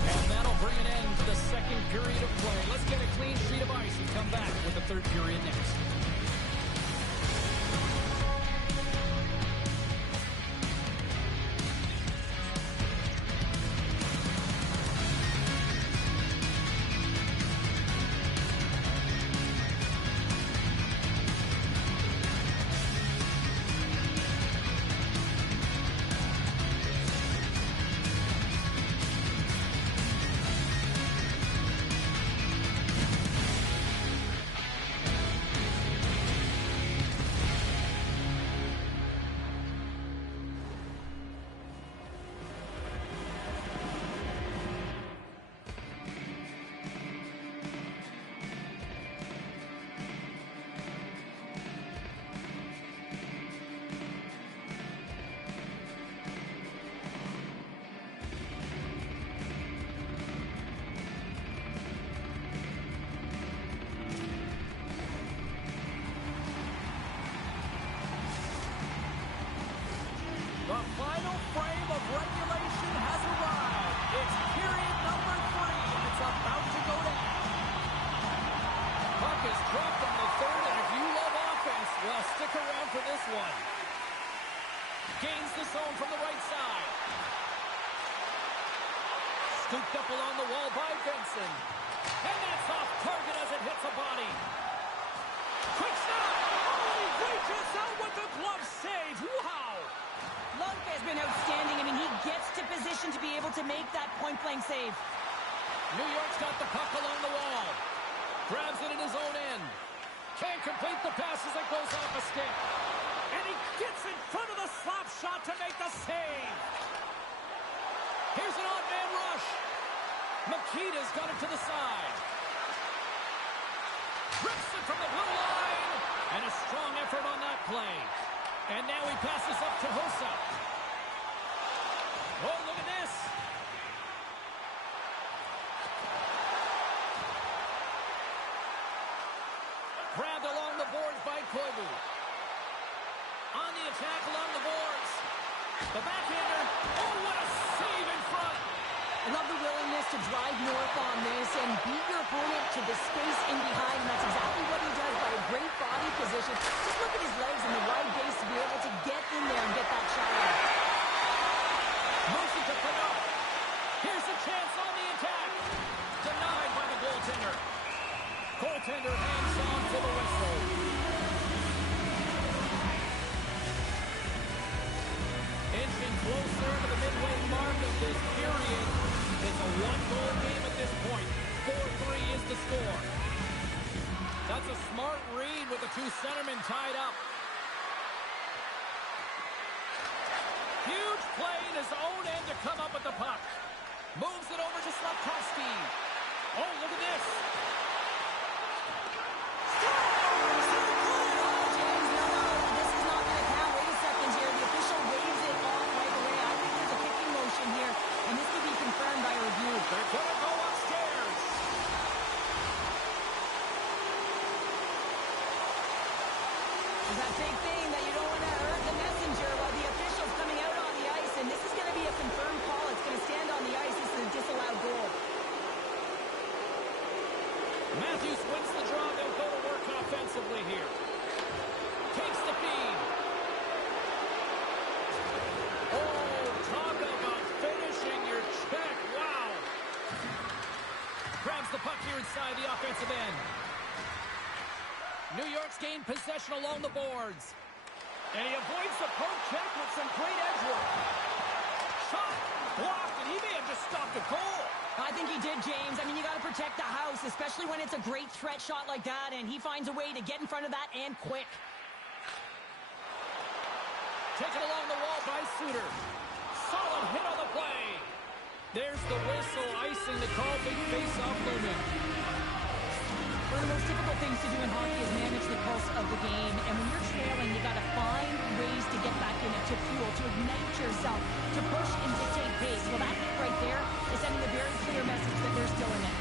And that'll bring an end to the second period of play. Let's get a clean sheet of ice and come back with the third period next. The final frame of regulation has arrived. It's period number 3, and it's about to go down. Puck is dropped on the third, and if you love offense, well, stick around for this one. Gains the zone from the right side. Scooped up along the wall by Benson. And that's off target as it hits a body. Quick stop! Oh, he reaches out with the glove save. Wow! Lunk has been outstanding. I mean, he gets to position to be able to make that point-blank save. New York's got the puck along the wall. Grabs it in his own end. Can't complete the pass as it goes off a stick. And he gets in front of the slap shot to make the save. Here's an odd man rush. Makita's got it to the side. Rips it from the blue line. And a strong effort on that play. And now he passes up to Hossa. Oh, look at this. Grabbed along the boards by Koivu. On the attack along the boards. The backhander. Oh, what a save in front. I love the willingness to drive north on this and beat your opponent to the space in behind. And that's exactly what he does by a great body position. Just look at his legs and the wide base to be able to get in there and get that shot out. Motion to Pinot. Here's a chance on the attack. Denied by the goaltender. Goaltender hangs on to the whistle. Inching closer to the midway mark of this period. It's a one-goal game at this point. 4-3 is the score. That's a smart read with the two centermen tied up. Huge play in his own end to come up with the puck. Moves it over to Slavkovsky. Oh, look at this. They're going to go upstairs. There's that big thing that you don't want to hurt the messenger while the official's coming out on the ice, and this is going to be a confirmed call. It's going to stand on the ice. This is a disallowed goal. Matthews wins the draw. They'll go to work offensively here. Takes the feed. Oh, talk about finishing your check. Wow. Grabs the puck here inside the offensive end. New York's gained possession along the boards. And he avoids the poke check with some great edge work. Shot blocked, and he may have just stopped a goal. I think he did, James. I mean, you got to protect the house, especially when it's a great threat shot like that, and he finds a way to get in front of that and quick. Taken along the wall by Suter. Solid hit on the play. There's the whistle, icing the call, big face-off looming. One of the most difficult things to do in hockey is manage the pulse of the game, and when you're trailing, you got to find ways to get back in it, to fuel, to ignite yourself, to push and dictate pace. Well, that hit right there is sending a very clear message that they're still in it.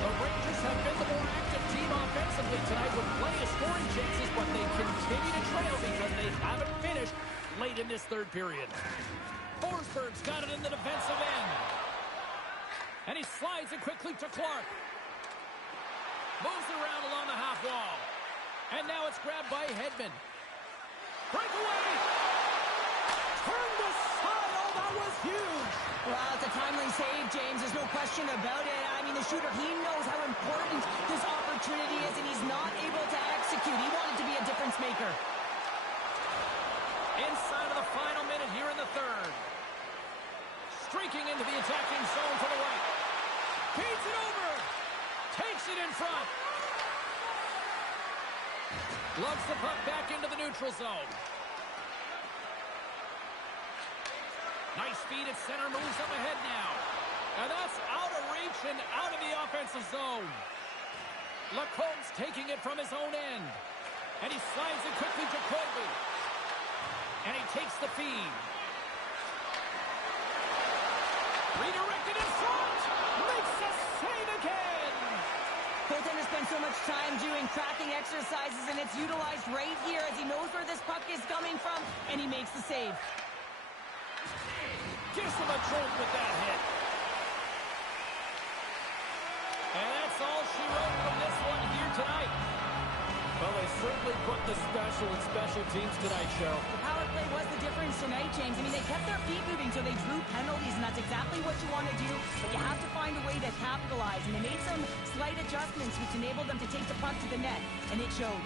The Rangers have been the more active team offensively tonight with plenty of scoring chances, but they continue to trail because they haven't finished late in this third period. Forsberg's got it in the defensive end. And he slides it quickly to Clark. Moves around along the half wall. And now it's grabbed by Hedman. Breakaway! Turned aside. Oh, that was huge. Well, it's a timely save, James. There's no question about it. I mean, the shooter, he knows how important this opportunity is, and he's not able to execute. He wanted to be a difference maker. Inside of the final minute here in the third. Streaking into the attacking zone to the right. Feeds it over. Takes it in front. Lugs the puck back into the neutral zone. Nice feed at center. Moves up ahead now. And that's out of reach and out of the offensive zone. Lacombe's taking it from his own end. And he slides it quickly to Colby. And he takes the feed. Redirected in front. Makes the save again. Goaltender spends so much time doing cracking exercises, and it's utilized right here as he knows where this puck is coming from, and he makes the save. Gives him a jolt with that hit. And that's all she wrote from this one here tonight. Well, they certainly put the special in special teams tonight, Cheryl. The power play was the difference tonight, James. I mean, they kept their feet moving, so they drew penalties, and that's exactly what you want to do. But you have to find a way to capitalize, and they made some slight adjustments, which enabled them to take the puck to the net, and it showed.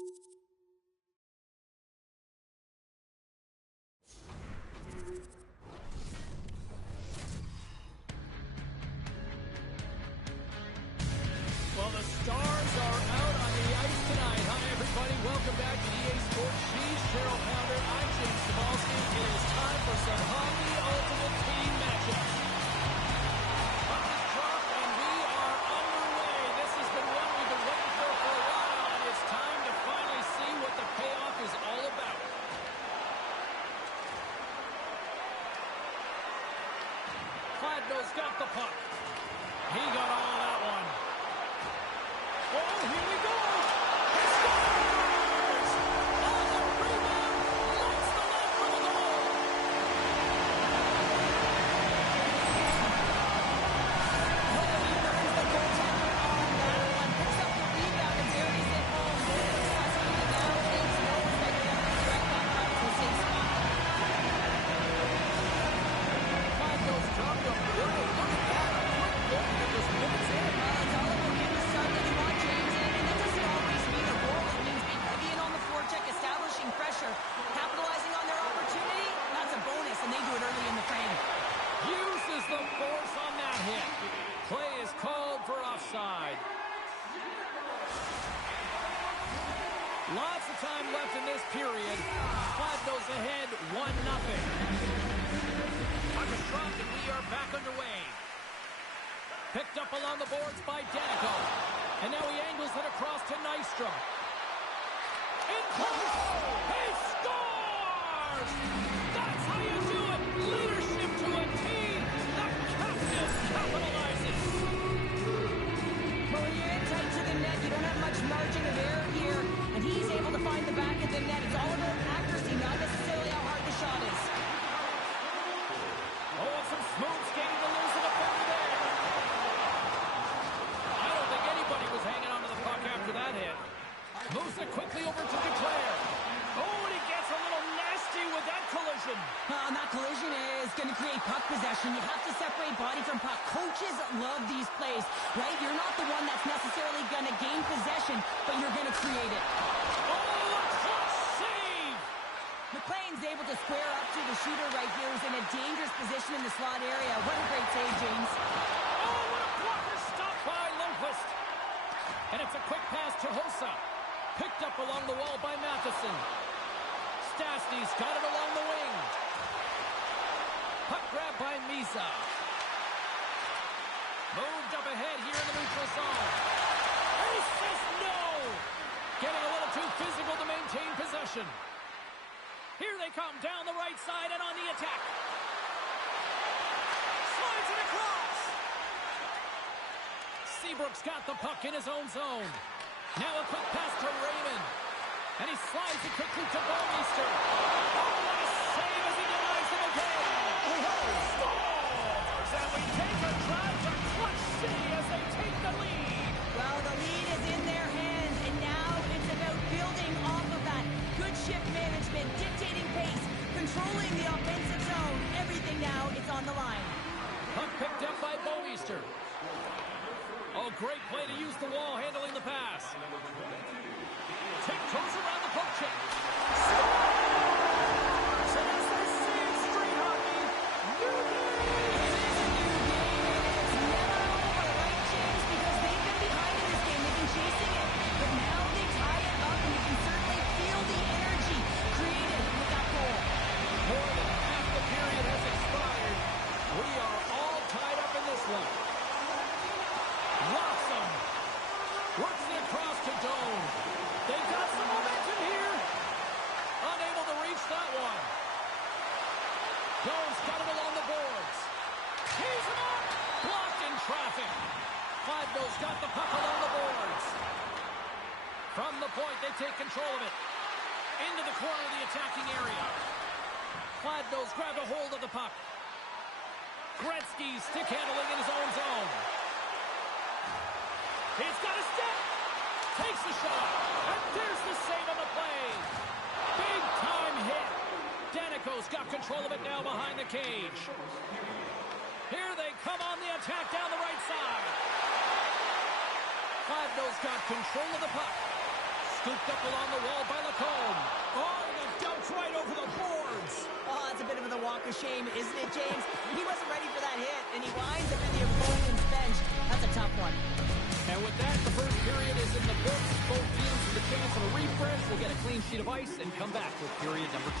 Well, the stars are out on the ice tonight. Hi, everybody. Welcome back to EA Sports. She's Cheryl Pounder. I'm James Cebulski. It is time for some Hockey Ultimate Team matchups. Puck is dropped, and we are underway. This has been one we've been waiting for a while, and it's time to finally see what the payoff is all about. Gladnow's got the puck. He got all of that one. Oh, here we go! He scores! On the rebound, lights the net for the goal! Oh, he burns the goaltender on that one. Picks up the rebound and buries it home. Very successful, and now takes no effective effort right back up to the same spot. Gladnow's dropped him. Look at that. A quick goal that just minutes in. It's all about getting the start that you want, James, and that doesn't always mean a goal. It means being heavy in on the forecheck, establishing pressure, capitalizing on their opportunity. That's a bonus, and they do it early in the frame. Uses the force on that hit. Play is called for offside. Lots of time left in this period. Gladnow's ahead 1-0. Puck is dropped, and we are back underway. Picked up along the boards by Danico. And now he angles it across to Nystrom. In close! He scores! That's how you do it! Leadership to a team! The captain capitalizes! Well, when you're in tight to the net, you don't have much margin of error here, and he's able to find the back of the net. It's all about accuracy, not necessarily how hard the shot is. Oh, some smooth skating to lose the defender there. I don't think anybody was hanging on to the puck after that hit. Moves it quickly over to Declare. Oh, and he gets a little nasty with that collision. And that collision is going to create puck possession. You have to separate body from puck. Coaches love these plays, right? You're not the one that's necessarily going to gain possession, but you're going to create it. Oh, a clutch save! McLean's able to square up to the shooter right here, who's in a dangerous position in the slot area. What a great save, James. Oh, what a blocker stop by Lundqvist. And it's a quick pass to Hossa. Picked up along the wall by Matheson. Stastny's got it along the wing. Puck grab by Misa. Moved up ahead here in the neutral zone. He says no! Getting a little too physical to maintain possession. Here they come down the right side and on the attack. Slides it across. Seabrook's got the puck in his own zone. Now a quick pass to Raymond. And he slides it quickly to Bowmeister. Oh, what a save as he denies him again. Scores! And we take a drive to Clutch City as they take the lead. Well, the lead is in their hands, and now it's about building off of that. Good shift management, dictating pace, controlling the offensive zone. Everything now is on the line. Puck picked up by Bowmeister. Oh, great play to use the wall handling the pass. Tiptoes around the poke check. Scores! And as they say in street hockey, new game! It is a new game, and it's never over, right, James? Because they've been behind in this game. They've been chasing it, but now they tie it up, and you can certainly feel the energy created with that goal. More than half the period has expired. We are all tied up in this one. Watson works it across to Doan. They've got some momentum here. Unable to reach that one. Doan's got it along the boards. Tees him up. Blocked in traffic. Gladnow's got the puck along the boards. From the point, they take control of it. Into the corner of the attacking area. Gladnow's grabbed a hold of the puck. Gretzky stick handling in his own zone. He's got a step. Takes the shot. And there's the save on the play. Big time hit. Danico's got control of it now behind the cage. Here they come on the attack down the right side. Gladnow's got control of the puck. Scooped up along the wall by Lacombe. Oh, and a dump right over the boards. Oh, that's a bit of the walk of shame, isn't it, James? He wasn't ready for that hit, and he winds up in the opponent's bench. That's a tough one. And with that, the first period is in the books. Both teams with a chance of a refresh will get a clean sheet of ice and come back with period number 2.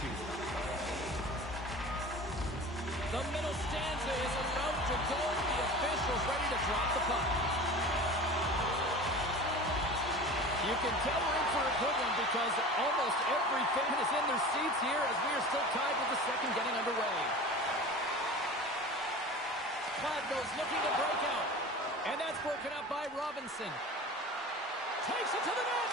The middle stanza is about to go. The officials ready to drop the puck. You can tell we're in for a good one because almost every fan is in their seats here as we are still tied with the second getting underway. Kladno's looking to break out. And that's broken up by Robinson. Takes it to the net.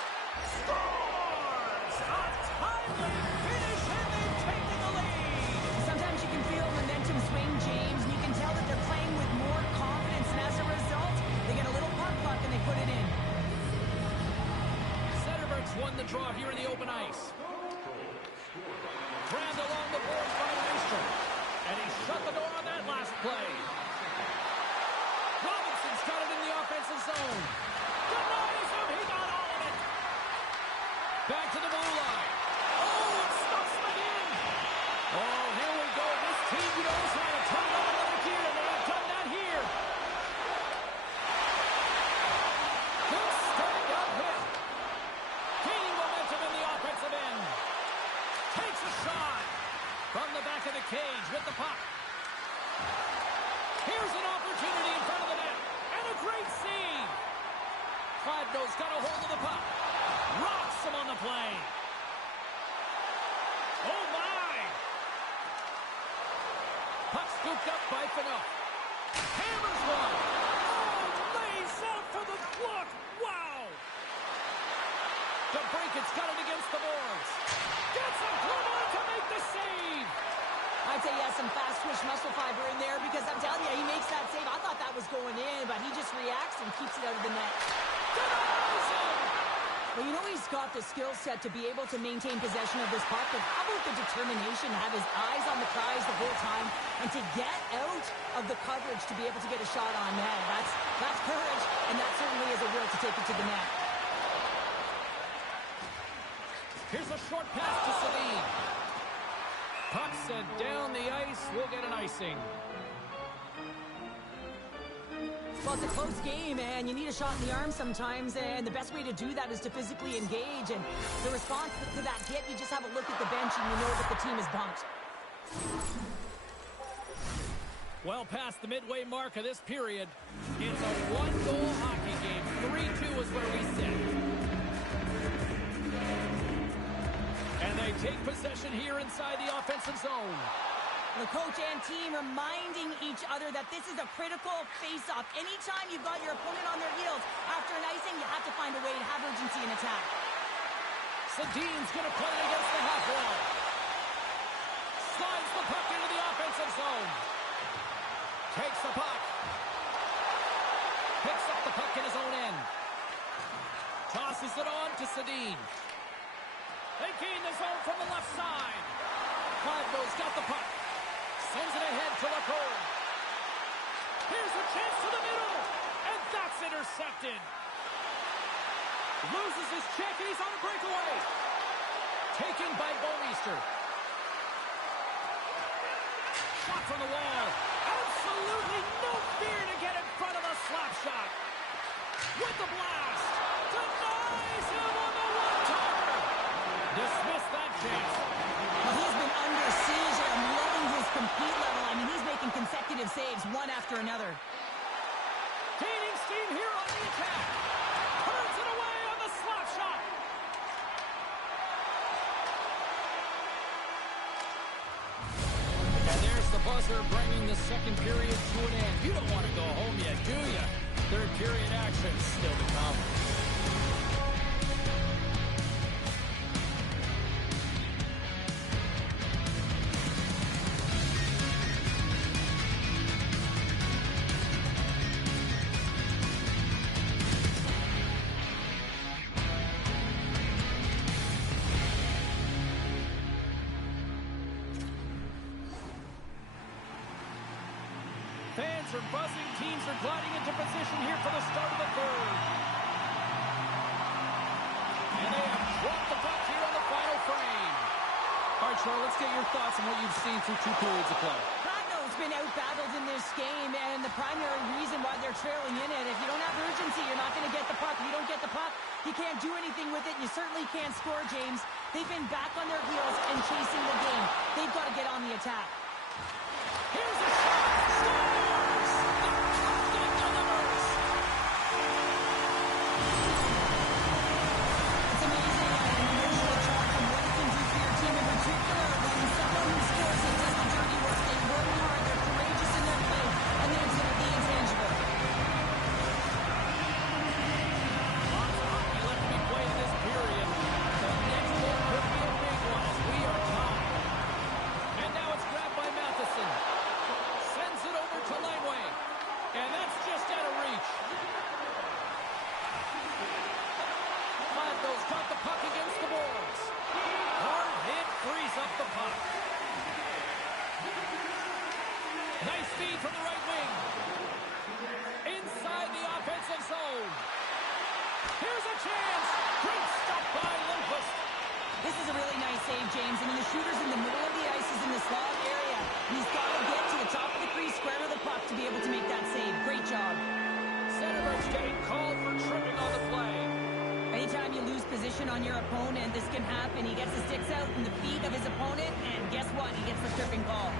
Scores! A timely finish, and they've taken the lead. Sometimes you can feel momentum swing, James, and you can tell that they're playing with more confidence, and as a result, they get a little puck and they put it in. Centerberg's won the draw here in the open ice. Grabbed along the boards by Meister. And he shut the door on that last play. Robinson's got it in the offensive zone. Denies him. He got all of it. Back to the blue line. Oh, it stops him again. Oh, here we go. This team knows how to turn on another gear, and they have done that here. Good stand-up hit. Gaining momentum in the offensive end. Takes a shot from the back of the cage with the puck. Here's an opportunity in front of the net. And a great save. Kladno's got a hold of the puck. Rocks him on the play. Oh, my. Puck scooped up by Fano. Hammers one. Oh, lays out for the block. Wow. DeBrinket's got it against the boards. Gets a glove on to make the save. I'd say he has some fast twitch muscle fiber in there because I'm telling you, he makes that save. I thought that was going in, but he just reacts and keeps it out of the net. Denies him. Well, you know he's got the skill set to be able to maintain possession of this puck, but how about the determination to have his eyes on the prize the whole time and to get out of the coverage to be able to get a shot on net? That's courage, and that certainly is a will to take it to the net. Here's a short pass to Sedin. Puck sent down the ice. We'll get an icing. Well, it's a close game, and you need a shot in the arm sometimes, and the best way to do that is to physically engage, and the response to that hit, you just have a look at the bench, and you know that the team is bumped. Well past the midway mark of this period, it's a one-goal hockey game. 3-2 is where we sit. And they take possession here inside the offensive zone. The coach and team reminding each other that this is a critical face-off. Anytime you've got your opponent on their heels after an icing, you have to find a way to have urgency in attack. Sedin's going to play it against the half wall. Slides the puck into the offensive zone. Takes the puck. Picks up the puck in his own end. Tosses it on to Sedin. They gain the zone from the left side. Kladno's got the puck. Sends it ahead to Lacombe. Here's a chance to the middle. And that's intercepted. Loses his check and he's on a breakaway. Taken by Bouwmeester. Shot from the wall. Absolutely no fear to get in front of a slap shot. With the blast. Denies him on the one-timer. Dismissed that chance. Well, he's been under siege, and I'm loving his compete level. I mean, he's making consecutive saves, one after another. Gaining steam here on the attack. Turns it away on the slap shot. And there's the buzzer bringing the second period to an end. You don't want to go home yet, do you? Third period action still to come. Fans are buzzing. Teams are gliding into position here for the start of the third. And they have Charles, let's get your thoughts on what you've seen through 2 periods of play. Plateau's been out-battled in this game, and the primary reason why they're trailing in it, if you don't have urgency, you're not going to get the puck. If you don't get the puck, you can't do anything with it. You certainly can't score, James. They've been back on their heels and chasing the game. They've got to get on the attack. Here's a shot. Scores! The puck delivers. It's amazing an emotional charge and what it can do for your team in particular when someone who scores and does the dirty work. They work hard, they're courageous in their play, and they exhibit the intangible. Lots of hockey left to be played in this period. The next goal could be a big one as we are tied. And now it's grabbed by Matheson. Sends it over to Laneway. And that's just out of reach. Plateau's got the puck against the boards. Hard hit frees up the puck. Nice feed from the right wing. Inside the offensive zone. Here's a chance. Great stop by Lundqvist. This is a really nice save, James. I mean, the shooter's in the middle of the ice, is in the slot area. He's got to get to the top of the crease, square to the puck to be able to make that save. Great job. Centerberg's getting called for tripping on the play. Anytime you lose position on your opponent, this can happen. He gets the sticks out in the feet of his opponent, and guess what? He gets the tripping call.